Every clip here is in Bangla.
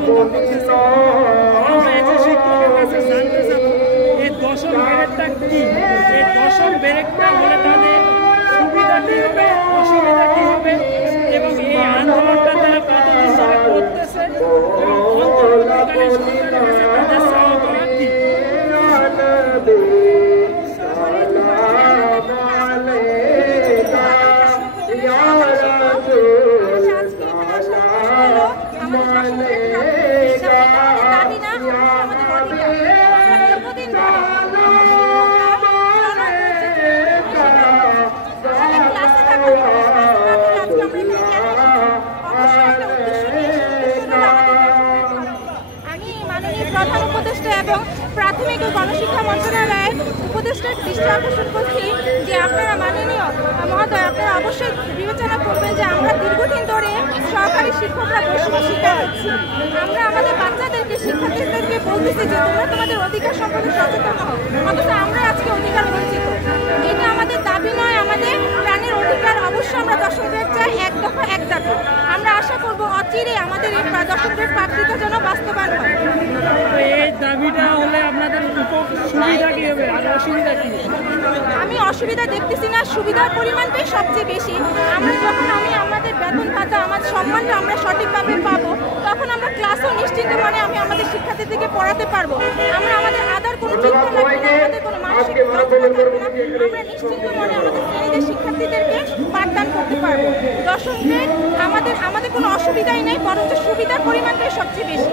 অনুসন্ধান করতেছে। আমরা একজন শিক্ষকের কাছে জানতে চাবো এই দশম ব্রেকটা কি, এই দশম ব্রেকটা হলে তাদের সুবিধা কি হবে, অসুবিধা কি হবে, এবং এই আন্দোলনটা তারা কতদিন ধরে করতেছে এবং অন্তর্বর্তীকালীন সরকারের কাছে তাদের চাওয়া পাওয়া কি। প্রধান উপদেষ্টা এবং প্রাথমিক ও গণশিক্ষা মন্ত্রণালয়ের উপদেষ্টার দৃষ্টি আকর্ষণ করছি যে আপনারা মাননীয় মহোদয়, আপনারা অবশ্যই বিবেচনা করবেন যে আমরা দীর্ঘদিন ধরে সরকারি শিক্ষকরা বৈষম্য শিকার হচ্ছি। আমরা আমাদের বাচ্চাদেরকে, শিক্ষার্থীদেরকে বলতেছি যে তোমরা তোমাদের অধিকার সম্পর্কে সচেতন হও, অথচ আমরা আজকে অধিকার বঞ্চিত। এটা আমাদের দাবি নয়, আমাদের প্রাণের অধিকার। অবশ্যই আমরা দশম গ্রেড চাই, এক দফা এক দাবি। আমরা আশা করব অচিরে আমাদের এই দশম গ্রেড প্রাপ্তিটা যেন বাস্তবায়ন হয়। এই দাবিটা হলে আপনাদের সুবিধা কি হবে আর অসুবিধা কি? আমি অসুবিধা দেখতেছি না, সুবিধার পরিমাণটাই সবচেয়ে বেশি। আমরা যখন আমাদের বেতন ভাতা, আমাদের সম্মানটা আমরা সঠিকভাবে পাবো, তখন আমরা ক্লাসও নিশ্চিন্ত মনে আমি আমাদের শিক্ষার্থীদেরকে পড়াতে পারবো। আমরা আমাদের আদার কোনো চিন্তা লাগবে না, আমাদের কোনো মানসিক যন্ত্রণা থাকবে না। আমরা নিশ্চিন্ত মনে আমাদের শ্রেণীদের শিক্ষার্থীদেরকে পাঠদান করতে পারবো। দশম গ্রেড আমাদের কোনো অসুবিধাই নেই, বরঞ্চ সুবিধার পরিমাণটাই সবচেয়ে বেশি।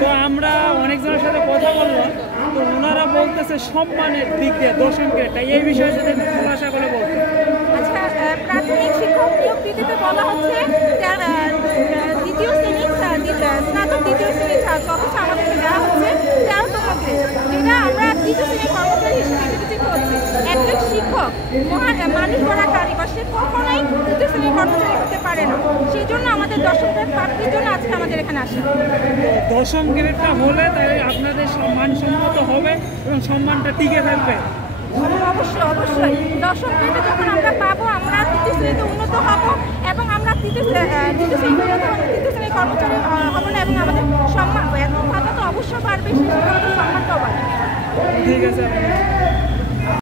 তো আমরা অনেকজনের সাথে কথা বললাম, তো ওনারা বলতেছে সম্মানের দিক দিয়ে দশম গ্রেডটা, এই বিষয়ে যদি একটু খোলাসা করে বলতেন। আচ্ছা, প্রাথমিক শিক্ষক নিয়োগ বিধিতে বলা হচ্ছে দ্বিতীয় শ্রেণী, স্নাতক দ্বিতীয় শ্রেণী ছাত্র, অথচ আমাদেরকে দেওয়া হচ্ছে 13তম গ্রেড, যেটা আমরা তৃতীয় শ্রেণীর কর্মচারী হিসেবে বিবেচিত হচ্ছে। একজন শিক্ষক মানুষ গড়া কারিগর, সে কখনোই তৃতীয় শ্রেণীর কর্মচারী হতে পারে না। সেই জন্য আমাদের দশম গ্রেড প্রাপ্তির জন্য আজকে আমাদের এখানে আসা। দশম গ্রেডটা হলে তাই আপনাদের মানসম্মত হবে এবং সম্মানটা টিকে থাকবে। অবশ্যই অবশ্যই দশম গ্রেডে যখন আমরা পাবো, আমরা তৃতীয় শ্রেণীতে উন্নত হব এবং আমরা তৃতীয় শ্রেণীর কর্মচারী হব না, এবং আমাদের সম্মান, বেতন ভাতা তো অবশ্যই বাড়বে, সেই সাথে আমাদের সম্মানটাও বাড়বে। ঠিক আছে।